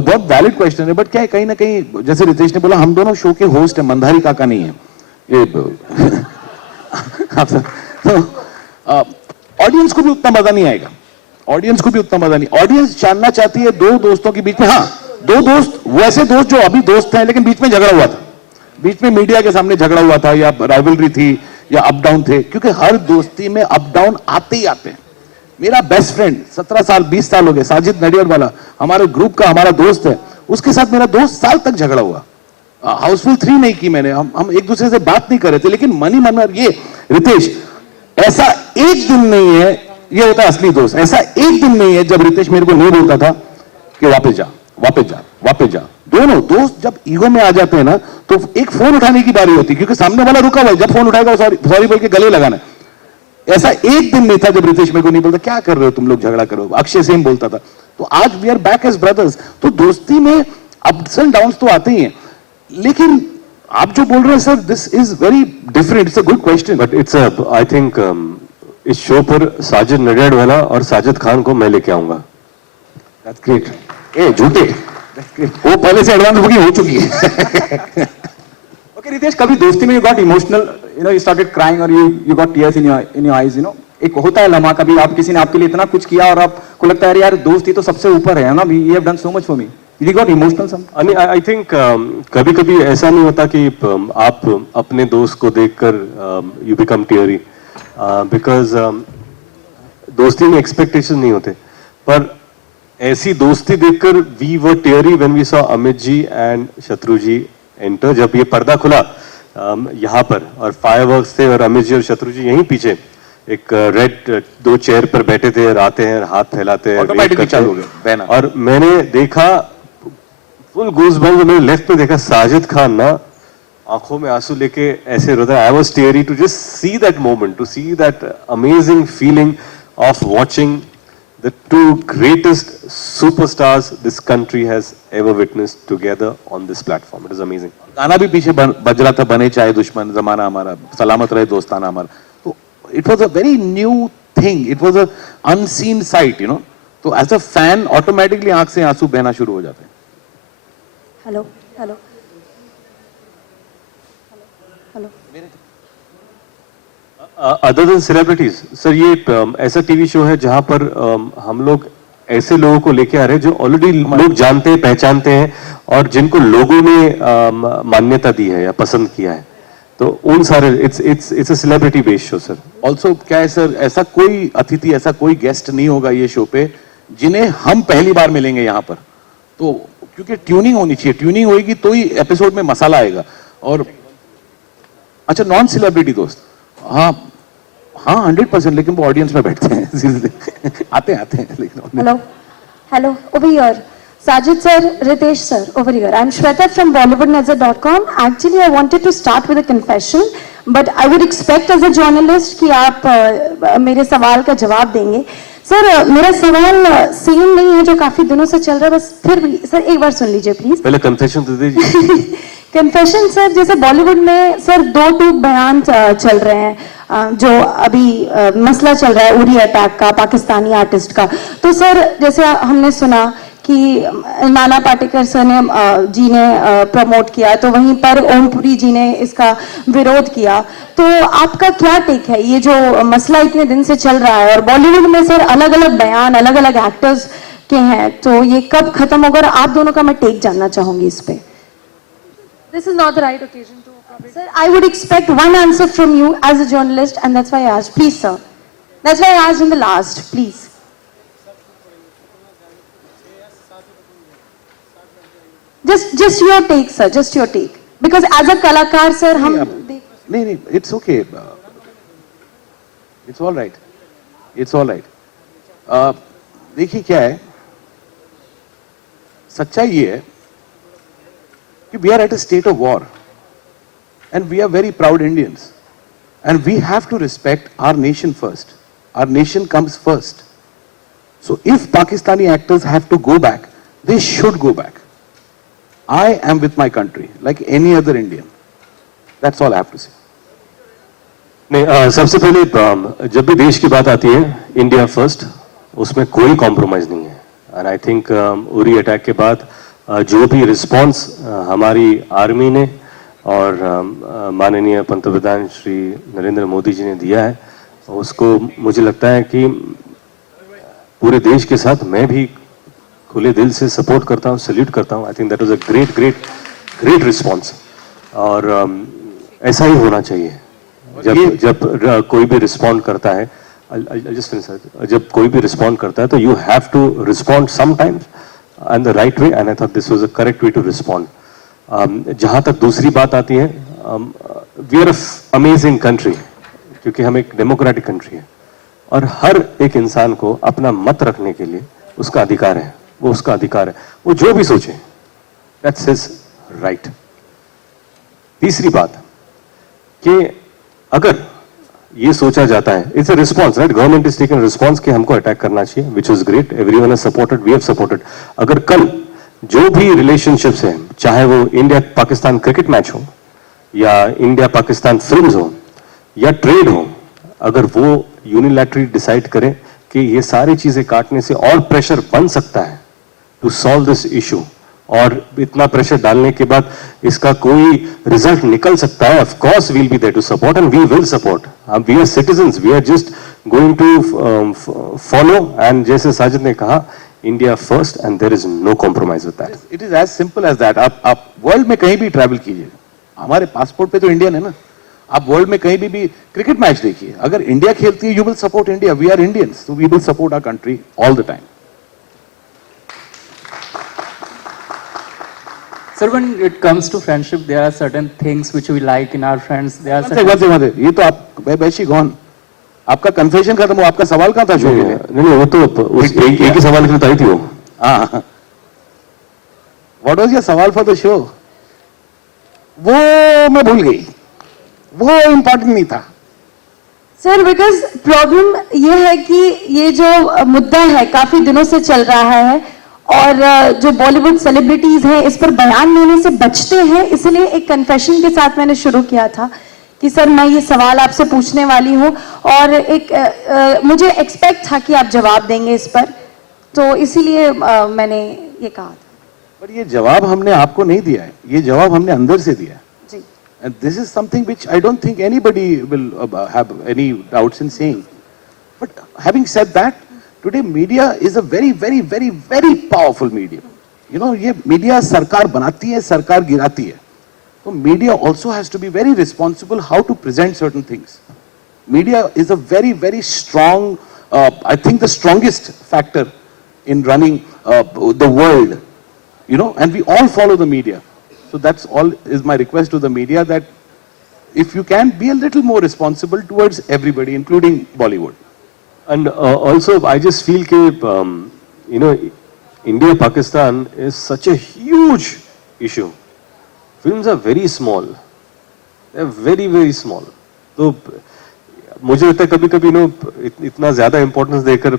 बहुत वैलिड क्वेश्चन है, बट क्या है, कहीं ना कहीं जैसे रितेश ने बोला, हम दोनों शो के होस्ट है, मंधारी काका नहीं है ये. ऑडियंस को भी उतना मजा नहीं आएगा, ऑडियंस को भी उतना मजा नहीं. ऑडियंस जानना चाहती है दो दोस्तों के बीच में, हाँ दो दोस्त, वैसे दोस्त जो अभी दोस्त हैं लेकिन बीच में झगड़ा हुआ था, बीच में मीडिया के सामने झगड़ा हुआ था या राइवलरी थी या अप डाउन थे, क्योंकि हर दोस्ती में अप डाउन आते ही आते हैं। मेरा बेस्ट फ्रेंड 17 साल 20 साल हो गए, साजिद नडियाड वाला, हमारे ग्रुप का हमारा दोस्त है, उसके साथ मेरा 2 साल तक झगड़ा हुआ। हाउसफुल 3 नहीं की मैंने, हम एक दूसरे से बात नहीं कर रहे थे, लेकिन मन ही मन में ये रितेश, ऐसा एक दिन नहीं है, ये होता है असली दोस्त, ऐसा एक दिन नहीं है जब रितेश मेरे को नहीं बोलता था कि वापस जा वापस जा वापस जा। दोनों दोस्त जब ईगो में आ जाते हैं ना, तो एक फोन उठाने की बारी होती है, क्योंकि सामने वाला रुका हुआ है, जब फोन उठाएगा सॉरी बोल के गले लगाना। ऐसा एक दिन नहीं था जब रितेश मेरे को नहीं बोलता क्या कर रहे हो तुम लोग, झगड़ा करो। अक्षय सेम बोलता था। तो आज we are back as brothers. तो दोस्ती में अप्स एंड डाउन्स तो आते ही हैं, लेकिन आप जो बोल रहे हैं sir, this is very different, it's a good question. But it's I think इस शो पर साजिद नडियाड वाला और साजिद खान को मैं लेके आऊंगा। That's great. ए झूठे, वो पहले से एडवांस बुकिंग हो चुकी है। Okay, Ritesh, कभी दोस्ती में you got emotional, you started crying or you got tears in your eyes, एक होता है लम्हा, कभी आप किसी ने आपके लिए इतना कुछ किया और आपको लगता है यार दोस्ती तो सबसे ऊपर है ना, you have done so much for me. Did you got emotional some? I think कभी-कभी ऐसा नहीं होता कि आप अपने दोस्त को देखकर you become teary, because दोस्ती में expectation नहीं होते, पर ऐसी दोस्ती देखकर we were teary when we saw Amit ji and Shatru ji enter। जब ये पर्दा खुला यहाँ पर और फायरवर्क्स थे और अमित जी और शत्रु जी यहीं पीछे एक रेड 2 चेयर पर बैठे थे, आते हैं हाथ फैलाते हैं, ऑटोमेटिकली चालू हो गया। और मैंने देखा फुल गूज़बम्स, मैंने लेफ्ट में देखा साजिद खान ना आंखों में आंसू लेके ऐसे रोता। I was teary to just see that moment, to see that amazing feeling of watching the 2 greatest superstars this country has ever witnessed together on this platform. It is amazing. गाना भी पीछे बज रहा था, बने चाहे दुश्मन, जमाना हमारा, सलामत रहे दोस्ताना हमारा। तो it was a very new thing. It was a unseen sight, तो as a fan automatically आंख से आंसू बहना शुरू हो जाते हैं। Hello hello hello other than celebrities sir, ये ऐसा टीवी शो है जहां पर हम लोग ऐसे लोगों को लेके आ रहे हैं जो ऑलरेडी लोग जानते हैं, पहचानते हैं और जिनको लोगों ने मान्यता दी है या पसंद किया है। तो उन सारे it's a celebrity based show sir. Also क्या है सर, ऐसा कोई अतिथि, ऐसा कोई गेस्ट नहीं होगा ये शो पे जिन्हें हम पहली बार मिलेंगे यहाँ पर। तो क्योंकि ट्यूनिंग होनी चाहिए, ट्यूनिंग होगी तो ही एपिसोड में मसाला आएगा। और अच्छा, नॉन सेलिब्रिटी दोस्त, हाँ 100%, लेकिन वो ऑडियंस में बैठते हैं। आते हैं लेकिन। Hello hello over here Sajid sir, Ritesh sir, over here. I'm Shweta from BollywoodNazar.com. Actually, I wanted to start with a confession, but I would expect as a journalist कि आप मेरे सवाल का जवाब देंगे। सर, मेरा सवाल सेम नहीं है जो काफी दिनों से चल रहा है, बस फिर भी सर एक बार सुन लीजिए प्लीज। पहले कन्फेशन दे दीजिए। कन्फेशन सर, जैसे बॉलीवुड में सर 2 टूक बयान चल रहे हैं, जो अभी मसला चल रहा है उरी अटैक का, पाकिस्तानी आर्टिस्ट का। तो सर जैसे हमने सुना कि नाना पाटेकर सर ने प्रमोट किया, तो वहीं पर ओमपुरी जी ने इसका विरोध किया। तो आपका क्या टेक है, ये जो मसला इतने दिन से चल रहा है और बॉलीवुड में सर अलग अलग बयान अलग अलग एक्टर्स के हैं, तो ये कब खत्म होगा? आप दोनों का मैं टेक जानना चाहूंगी इस पे। This is not the right occasion to comment. Sir, I would expect one answer from you as a journalist, and that's why I asked. Please, sir. That's why I asked in the last. Please. Just your take, sir. Just your take. Because as a कलाकार, sir, हम नहीं, it's okay. It's all right. It's all right. देखिए क्या है, सच्चाई ये है कि we are at a state of war, and we are very proud Indians, and we have to respect our nation first. Our nation comes first. So if Pakistani actors have to go back, they should go back. I am with my country like any other Indian. That's all I have to say. नहीं, सबसे पहले जब भी देश की बात आती है, इंडिया फर्स्ट, उसमें कोई कॉम्प्रोमाइज नहीं है। And I think Uri attack के बाद जो भी रिस्पांस हमारी आर्मी ने और माननीय पंतप्रधान श्री नरेंद्र मोदी जी ने दिया है, उसको मुझे लगता है कि पूरे देश के साथ मैं भी खुले दिल से सपोर्ट करता हूँ, सल्यूट करता हूँ. I think that was a great response. और ऐसा ही होना चाहिए. जब कोई भी रिस्पॉन्ड करता है, जब कोई भी रिस्पॉन्ड करता है तो you have to respond sometimes and the right way, and I thought this was a correct way to respond. जहां तक दूसरी बात आती है, वी आर अमेजिंग कंट्री, क्योंकि हम एक डेमोक्रेटिक कंट्री है और हर एक इंसान को अपना मत रखने के लिए उसका अधिकार है. वो उसका अधिकार है, वो जो भी सोचे, दैट्स हिज राइट. तीसरी बात कि अगर ये सोचा जाता है, it's a response, right, government is taken response कि हमको अटैक करना चाहिए, which is great, everyone has supported, we have supported. अगर कल जो भी रिलेशनशिप्स हैं, चाहे वो इंडिया पाकिस्तान क्रिकेट मैच हो या इंडिया पाकिस्तान फिल्म्स हो या ट्रेड हो, अगर वो यूनिलैटरली डिसाइड करें कि ये सारी चीजें काटने से और प्रेशर बन सकता है टू सॉल्व दिस इशू, और इतना प्रेशर डालने के बाद इसका कोई रिजल्ट निकल सकता है, of course we will be there to support and we will support. We are citizens, we are just going to follow, and जैसे साजिद ने कहा, India first and there is no compromise with that. It is as simple as that. आप वर्ल्ड में कहीं भी ट्रैवल कीजिए, हमारे पासपोर्ट पे तो इंडियन है ना. आप वर्ल्ड में कहीं भी क्रिकेट मैच देखिए, अगर इंडिया खेलती है, you will support India. We are Indians, so we will support our country all the time. Sir, when it comes to friendship, there are certain things which we like in our friends. There are certain... ये तो आप बैशी गॉन, आपका कन्फेशन खत्म हो, आपका सवाल कहाँ था शो के लिए? नहीं, वो तो उस एक ही सवाल के लिए आई थी वो. हाँ, व्हाट वाज योर सवाल फॉर द शो? वो मैं भूल गई, वो इम्पोर्टेंट नहीं था. सर, बिकॉज प्रॉब्लम ये है कि ये जो मुद्दा है काफी दिनों से चल रहा है और जो बॉलीवुड सेलिब्रिटीज हैं इस पर बयान लेने से बचते हैं, इसलिए एक कन्फेशन के साथ मैंने शुरू किया था कि सर मैं ये सवाल आपसे पूछने वाली हूँ और एक मुझे एक्सपेक्ट था कि आप जवाब देंगे इस पर, तो इसीलिए मैंने ये कहा था. पर ये जवाब हमने आपको नहीं दिया है, ये जवाब हमने अंदर से दिया है. जी. And this is something which I don't think anybody will have any doubts in saying. But having said that, today media is a very, very, very, very powerful medium. You know, ये media सरकार बनाती है, सरकार गिराती है. So media also has to be very responsible how to present certain things. Media is a very, very strong, I think the strongest factor in running the world. You know, and we all follow the media. So that's all is my request to the media, that if you can be a little more responsible towards everybody, including Bollywood. And also, I just feel that, you know, India-Pakistan is such a huge issue. Films are very small. They're very, very small. तो मुझे लगता है कभी-कभी नो इतना ज़्यादा इम्पोर्टेंस देकर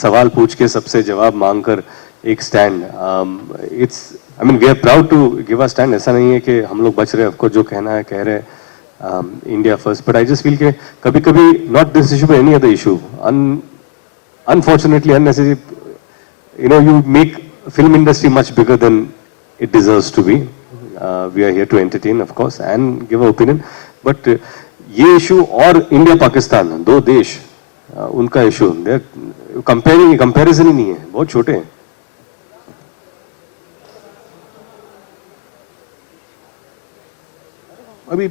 सवाल पूछ के सबसे जवाब मांगकर एक stand, it's, I mean we are proud to give a stand. ऐसा नहीं है कि हम लोग बच रहे हैं, आपको जो कहना है कह रहे हैं, India first, but I just feel कि कभी-कभी not this issue but any other issue, unfortunately unnecessary, you know, you make film industry much bigger than it deserves to be. We are here to entertain, of course, and give our opinion, but ये issue और India Pakistan दो देश, उनका issue, comparison ही नहीं है, बहुत छोटे हैं. अभी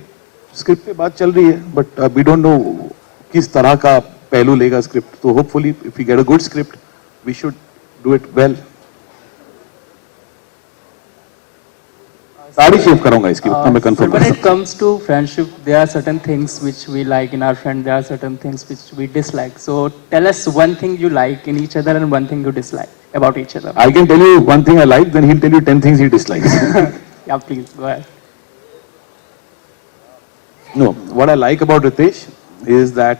स्क्रिप्ट पे बात चल रही है, बट वी डोंट नो किस तरह का पहलू लेगा स्क्रिप्ट. तो hopefully if we get a good script we should do it well. साड़ी शेव करूंगा इसकी, उतना मैं confirm. When it comes to friendship, there are certain things which we like in our friend. There are certain things which we dislike. So tell us one thing you like in each other and one thing you dislike about each other. I can tell you one thing I like, then he'll tell you 10 things he dislikes. Yeah, please go ahead. No, what I like about Ritesh is that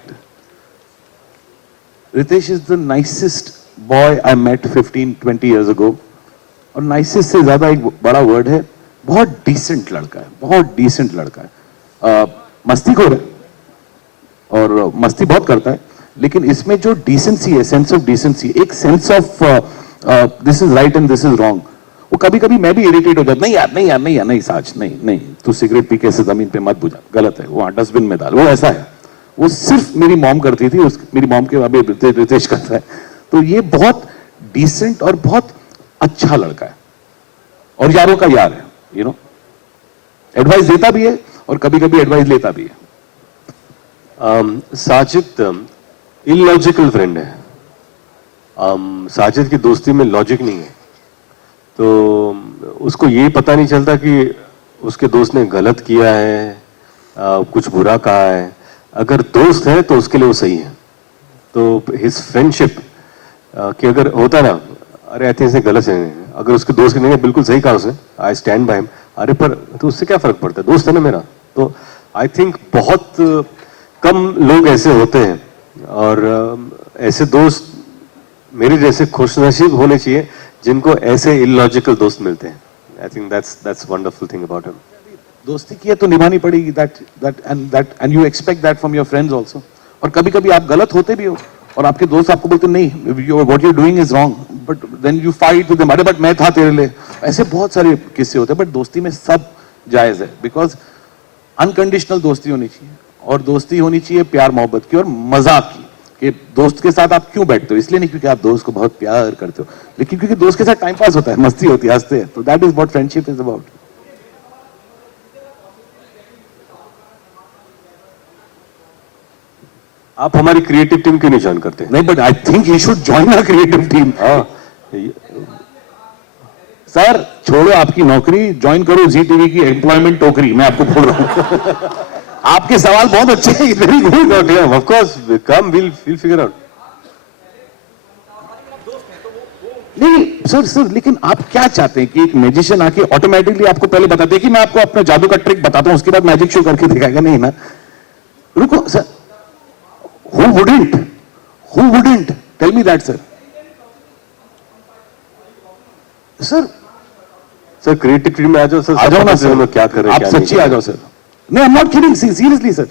Ritesh is the nicest boy I met 15-20 years ago. और nicest से ज़्यादा एक बड़ा word है, बहुत decent लड़का है, बहुत decent लड़का है. मस्तीखोर है और मस्ती बहुत करता है, लेकिन इसमें जो decency है, sense of decency, एक sense of this is right and this is wrong, वो कभी कभी मैं भी इरिटेट हो जाता, नहीं यार नहीं यार नहीं यार नहीं साज नहीं नहीं, तू सिगरेट पी के ऐसे जमीन पे मत बुझा, गलत है, वो डस्टबिन में डाल, वो ऐसा है. वो सिर्फ मेरी मॉम करती थी, मेरी मॉम के अभी रितेश करता है. तो ये बहुत डिसेंट और बहुत अच्छा लड़का है और यारों का यार है, यू नो, एडवाइस देता भी है और कभी कभी एडवाइस लेता भी है। साजिद इलॉजिकल फ्रेंड है। साजिद की दोस्ती में लॉजिक नहीं है, तो उसको ये पता नहीं चलता कि उसके दोस्त ने गलत किया है, कुछ बुरा कहा है। अगर दोस्त है तो उसके लिए वो सही है। तो हिज फ्रेंडशिप कि अगर होता ना, अरे आई थिंक इसने गलत है, अगर उसके दोस्त के नहीं बिल्कुल सही कहा उसने, आई स्टैंड बाय हिम, अरे पर तो उससे क्या फर्क पड़ता है, दोस्त है ना मेरा। तो आई थिंक बहुत कम लोग ऐसे होते हैं, और ऐसे दोस्त मेरे जैसे खुशनसीब होने चाहिए जिनको ऐसे इलॉजिकल दोस्त मिलते हैं। I think that's wonderful thing about him. दोस्ती की है तो निभानी पड़ेगी, that and you expect that from your friends also. और कभी कभी आप गलत होते भी हो और आपके दोस्त आपको बोलते नहीं, what you doing is wrong, but then you fight with them, अरे बट मैं था तेरे लिए। ऐसे बहुत सारे किस्से होते हैं, बट दोस्ती में सब जायज है, बिकॉज अनकंडीशनल दोस्ती होनी चाहिए, और दोस्ती होनी चाहिए प्यार मोहब्बत की और मजाक की, कि दोस्त के साथ आप क्यों बैठते हो, इसलिए नहीं क्योंकि आप दोस्त को बहुत प्यार करते हो, लेकिन क्योंकि दोस्त के साथ टाइम पास होता है, मस्ती होती है, हंसते हैं। तो that is what friendship is about. आप हमारी क्रिएटिव टीम क्यों नहीं ज्वाइन करते? नहीं, but I think you should join a creative team. Sir छोड़ो आपकी नौकरी, ज्वाइन करो जी टीवी की एम्प्लॉयमेंट टोकरी, मैं आपको बोल रहा हूँ। आपके सवाल बहुत अच्छे हैं, very good. Of course come, will figure out. नहीं सर, लेकिन आप क्या चाहते हैं कि एक मैजिशियन आके ऑटोमेटिकली आपको पहले बता दे कि मैं आपको अपना जादू का ट्रिक बताता हूं, उसके बाद मैजिक शो करके दिखाएगा? नहीं ना, रुको sir. Who wouldn't? Tell me that, sir. Sir creative team में आ जाओ सर, आ जाओ ना सर, क्या कर रहे हैं, आप क्या सच्ची आ जाओ सर। नहीं, I am not kidding, seriously sir.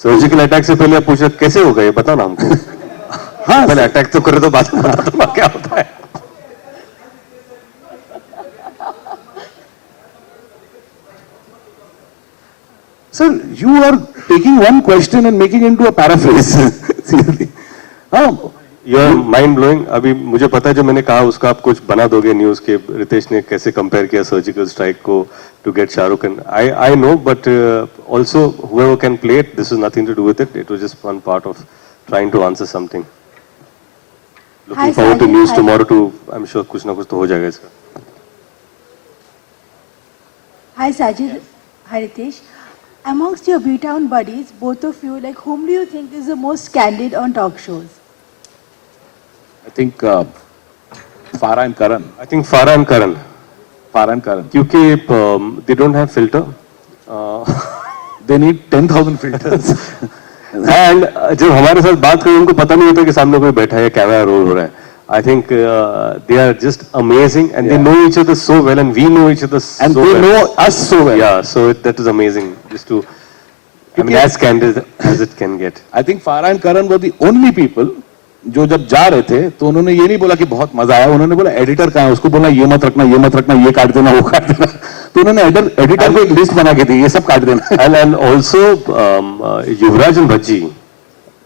Surgical attack से पहले आप पूछ रहे कैसे होगा ये बताओ ना हमको। हाँ, पहले अटैक तो करे तो बात बताता हूँ क्या होता है। Sir, you are taking one question and making it into a paraphrase. Seriously. हाँ, You're mind blowing। अभी मुझे पता है जो मैंने कहा उसका आप कुछ बना दोगे न्यूज के, रितेश ने कैसे कंपेयर किया सर्जिकल स्ट्राइक को to get Shahrukh Khan. I know, but also whoever can play it, this is nothing to do with it. It was just one part of trying to answer something. Looking forward to news tomorrow too. I'm sure कुछ ना कुछ तो हो जाएगा इसका। Hi Sajid, hi Ritesh. Amongst your B-Town buddies, both of you, like whom do you think is the most candid on talk shows? I think Farah and Karan. I think Farah and Karan. क्योंकि they don't have filter. They need 10,000 filters. And जब हमारे साथ बात करें उनको पता नहीं होता कि सामने कोई बैठा है, कैमरा रोल हो रहा है। I think they are just amazing, and they know each other so well, and we know each other so And well. they know us so well. Yeah, so that is amazing. Just to, I mean, as candid as it can get. I think Farah and Karan were the only people जो जब जा रहे थे तो उन्होंने ये नहीं बोला कि बहुत मजा आया, उन्होंने बोला एडिटर कहाँ है, उसको बोला ये मत रखना, ये मत रखना, ये काट देना, वो काट देना। तो उन्होंने एडिटर को एक लिस्ट बना के दी, ये सब काट देना। And also Yuvraj and Bhaji,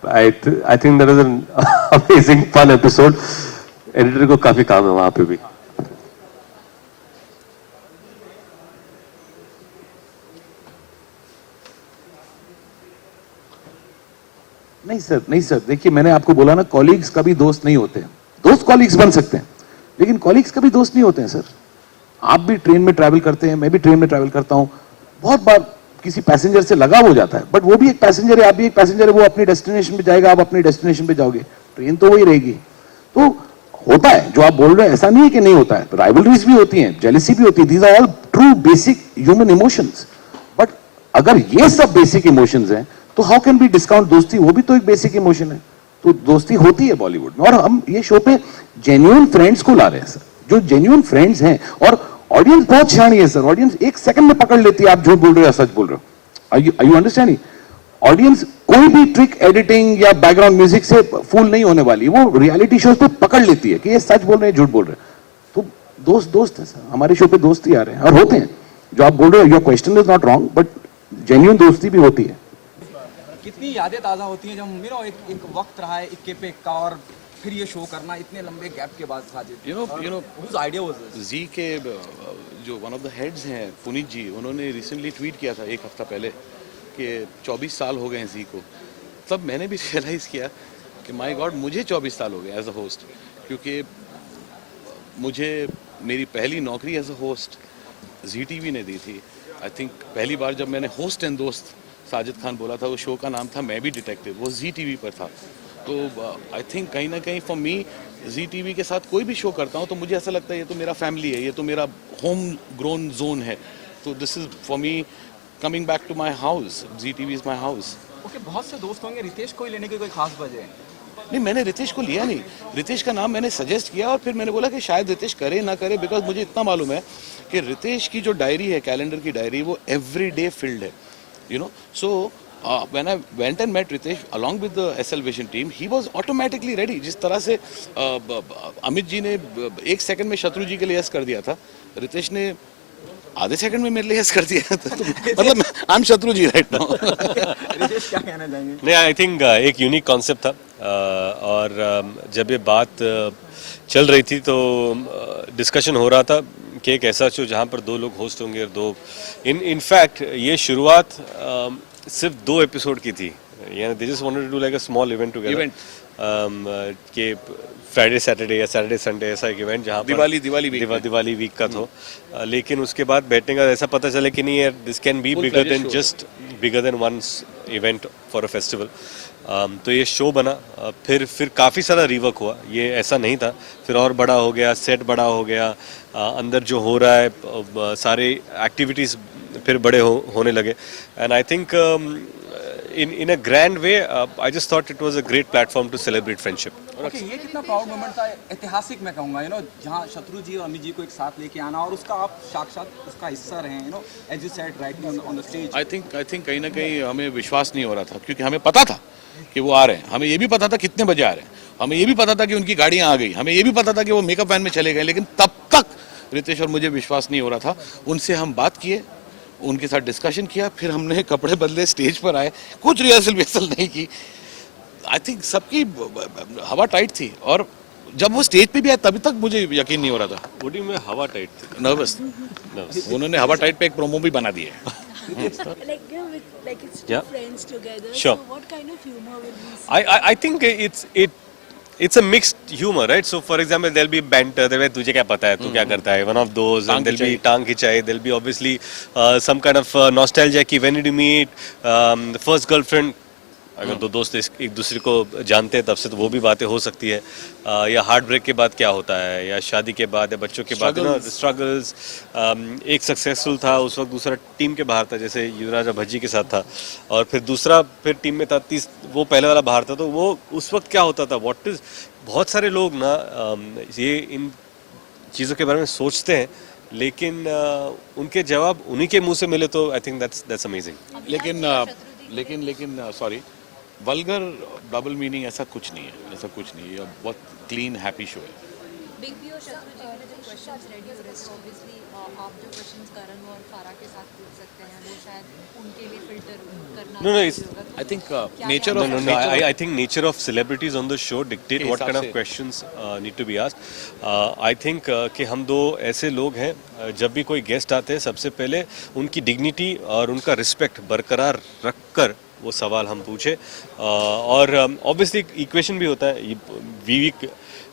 I think that is an amazing fun episode. Editor को काफी काम है वहां पे भी। नहीं सर, देखिए मैंने आपको बोला ना, कॉलीग्स कभी दोस्त नहीं होते हैं। दोस्त कॉलीग्स बन सकते हैं, लेकिन कॉलीग्स कभी दोस्त नहीं होते हैं सर। आप भी ट्रेन में ट्रैवल करते हैं, मैं भी ट्रेन में ट्रैवल करता हूं, बहुत बार किसी पैसेंजर से लगाव हो जाता है, बट वो भी एक पैसेंजर है, आप भी एक पैसेंजर है, वो अपनी डेस्टिनेशन पे जाएगा, आप अपनी डेस्टिनेशन पे जाओगे, ट्रेन तो वही रहेगी। तो होता है जो आप बोल रहे हैं, ऐसा नहीं है कि नहीं होता है, राइवलरीज भी होती हैं, जेलसी भी होती है, these are all true basic human emotions. But अगर ये सब बेसिक इमोशंस हैं तो हाउ कैन बी डिस्काउंट दोस्ती? वो भी तो एक बेसिक इमोशन है। तो दोस्ती होती है बॉलीवुड में, और हम ये शो पे जेन्युइन फ्रेंड्स को ला रहे हैं सर, जो जेन्युइन फ्रेंड्स हैं। और ऑडियंस बहुत शानी है सर, ऑडियंस एक सेकंड में पकड़ लेती है आप झूठ बोल रहे हो या सच बोल रहे हो। Are you understanding? ऑडियंस कोई भी ट्रिक एडिटिंग या बैकग्राउंड म्यूजिक से फूल नहीं होने वाली, वो रियलिटी शोज पे पकड़ लेती है कि ये सच बोल रहे हैं, झूठ बोल रहे हैं। तो दोस्त है सर, हमारे शो पे दोस्त ही आ रहे हैं और होते हैं। जो आप बोल रहे हो, your question is not wrong, but genuine दोस्ती भी होती है। कितनी यादें ताज़ा होती हैं जब एक वक्त रहा है इक्के पे इक्का, और फिर ये शो करना इतने लंबे गैप के बाद Sajid? You know, whose idea was this? जी के जो वन ऑफ द हेड्स हैं पुनीत जी, उन्होंने रिसेंटली ट्वीट किया था एक हफ्ता पहले कि 24 साल हो गए हैं जी को। तब मैंने भी रियलाइज़ किया कि माय गॉड, मुझे 24 साल हो गए एज अ होस्ट, क्योंकि मुझे मेरी पहली नौकरी as a host Zee TV ने दी थी। आई थिंक पहली बार जब मैंने होस्ट एंड दोस्त साजिद खान बोला था, वो शो का नाम था मैं भी डिटेक्टिव, वो जी टीवी पर था। तो आई थिंक कहीं ना कहीं फॉर मी जी टीवी के साथ कोई भी शो करता हूँ तो मुझे ऐसा लगता है ये तो मेरा फैमिली है, ये तो मेरा होम ग्रोन जोन है। तो this is for me coming back to my house, Zee TV is my house. Okay, बहुत से दोस्त होंगे, रितेश को ही लेने की कोई खास वजह है? नहीं, मैंने रितेश को लिया नहीं, रितेश का नाम मैंने सजेस्ट किया और फिर मैंने बोला कि शायद रितेश करे ना करे, बिकॉज मुझे इतना मालूम है कि रितेश की जो डायरी है, कैलेंडर की डायरी, वो एवरी डे फिल्ड है, you know. So when I went and met Ritesh along with the SL Vision team, he was automatically ready. जिस तरह से अमित जी ने एक सेकंड में शत्रु जी के लिए यस कर दिया था, रितेश ने आधे सेकंड में मेरे लिए यस कर दिया था। मतलब आई एम शत्रु जी राइट नाउ। रितेश क्या कहना चाहेंगे? नहीं, आई थिंक एक यूनिक कॉन्सेप्ट था और जब ये बात चल रही थी तो डिस्कशन हो रहा था कि एक ऐसा शो जहाँ पर 2 लोग होस्ट होंगे और 2 इनफैक्ट ये शुरुआत सिर्फ 2 एपिसोड की थी, यानी they just wanted to do like a small event together कि फ्राइडे सैटरडे या सैटरडे संडे ऐसा एक इवेंट जहाँ दिवाली वीक का था। लेकिन उसके बाद बैठने का ऐसा पता चला कि नहीं यार, this can be bigger than one's event for a festival. तो ये शो बना, फिर काफ़ी सारा रीवर्क हुआ, ये ऐसा नहीं था, फिर और बड़ा हो गया, सेट बड़ा हो गया, अंदर जो हो रहा है सारे एक्टिविटीज़ फिर बड़े होने लगे। And I think in a grand way, I just thought it was a great platform to celebrate friendship. Okay, ये कितना प्राउड मोमेंट था, ऐतिहासिक मैं कहूँगा, जहाँ शत्रु जी और अमित जी को एक साथ लेके आना और उसका आप साक्षात उसका हिस्सा रहे, as you said right on the stage. I think कहीं ना कहीं हमें विश्वास नहीं हो रहा था, क्योंकि हमें पता था कि वो आ रहे हैं, हमें ये भी पता था कितने बजे आ रहे हैं, हमें ये भी पता था कि उनकी गाड़ियाँ आ गई, हमें ये भी पता था कि वो मेकअप वैन में चले गए, लेकिन तब तक रितेश और मुझे विश्वास नहीं हो रहा था। उनसे हम बात किए, उनके साथ डिस्कशन किया, फिर हमने कपड़े बदले, स्टेज पर आए, कुछ रिहर्सल नहीं की। आई थिंक सबकी हवा टाइट थी और जब वो स्टेज पे भी आए तभी तक मुझे यकीन नहीं हो रहा था। बॉडी में हवा टाइट थी, नर्वस। उन्होंने हवा टाइट पे एक प्रोमो भी बना दिया है। Like it's two friends together. Sure. So what kind of humor will we see? I think it's a mixed humor, right? So for example, there'll be banter, there तुझे क्या पता है, तू क्या करता है, one of those, and there'll be टांग खिंचाई, there'll be obviously some kind of nostalgia कि when did you meet, the first girlfriend, अगर 2 दोस्त एक दूसरे को जानते हैं तब से तो वो भी बातें हो सकती है, या हार्ट ब्रेक के बाद क्या होता है, या शादी के बाद या बच्चों के बाद स्ट्रगल्स। एक सक्सेसफुल था उस वक्त, दूसरा टीम के बाहर था, जैसे युवराज भज्जी के साथ था, और फिर दूसरा फिर टीम में था, वो पहले वाला बाहर था। तो वो उस वक्त क्या होता था, व्हाट इज, बहुत सारे लोग ना ये इन चीज़ों के बारे में सोचते हैं, लेकिन उनके जवाब उन्हीं के मुंह से मिले तो आई थिंक दैट्स अमेजिंग। लेकिन सॉरी, वल्गर डबल मीनिंग ऐसा कुछ नहीं है, ऐसा कुछ नहीं है, बहुत क्लीन हैप्पी शो है। बिग बी और शत्रु जी में जो क्वेश्चंस रेडी हो रहे हैं, ऑब्वियसली आप जो क्वेश्चंस करण और फारा के साथ पूछ सकते हैं, वो शायद उनके लिए फिल्टर करना। No, I think nature I think nature of celebrities on the show dictate what kind of questions need to be asked. I think कि हम 2 ऐसे लोग हैं, जब भी कोई गेस्ट आते हैं सबसे पहले उनकी डिग्निटी और उनका रिस्पेक्ट बरकरार रखकर वो सवाल हम पूछे, और ऑब्वियसली इक्वेशन भी होता है, वीक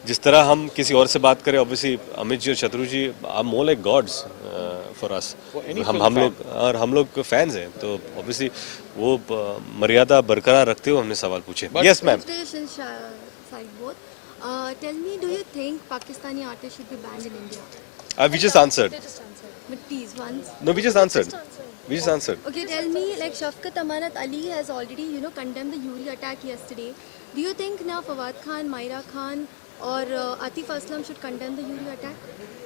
जिस तरह हम किसी और से बात करें, ऑब्वियसली अमित जी और Shatru ji are more like gods for us, हम लोग फैंस हैं, तो ऑब्वियसली वो मर्यादा बरकरार रखते हुए हमने सवाल पूछे। Yes ma'am. Tell me, do you think Pakistani artists should be banned in India? We just answered. But please, once. No, we just answered. Okay, tell me, like Shafqat Amanat Ali has already, condemned the Uri attack yesterday. Do you think now Fawad Khan, Myra Khan or Atif Aslam should condemn the Uri attack?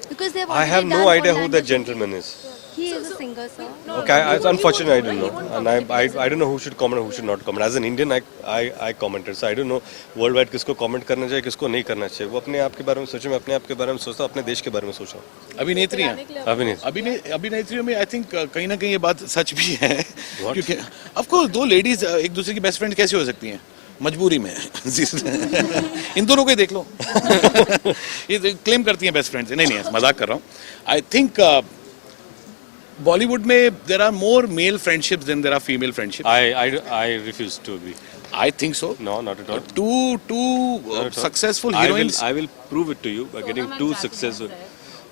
Because they've already I have no idea who that gentleman is. He is a singer, sir. Okay, unfortunately I don't know, and I don't know who should comment or who should not comment. As an Indian, I commented, so I don't know worldwide किसको comment करना चाहिए, किसको नहीं करना चाहिए. वो अपने आप के बारे में सोचे, मैं अपने आप के बारे में सोचता हूँ, अपने देश के बारे में सोच रहा हूँ. अभिनेत्रियों में आई थिंक कहीं ना कहीं ये बात सच भी है, क्योंकि ऑफ कोर्स 2 लेडीज एक दूसरे की बेस्ट फ्रेंड कैसे हो सकती हैं, मजबूरी में इन दोनों को ही देख लो ये क्लेम करती हैं बेस्ट फ्रेंड्स, नहीं मजाक कर रहा हूँ. आई थिंक बॉलीवुड में there are more male friendships than there are female friendship. I refuse to agree. I think so. No, not at all. Two successful heroines. I will prove it to you by getting two successful.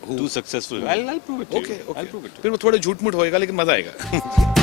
I'll prove it to you. Okay. I'll prove it to फिर वो थोड़े झूठ मूठ होएगा लेकिन मजा आएगा.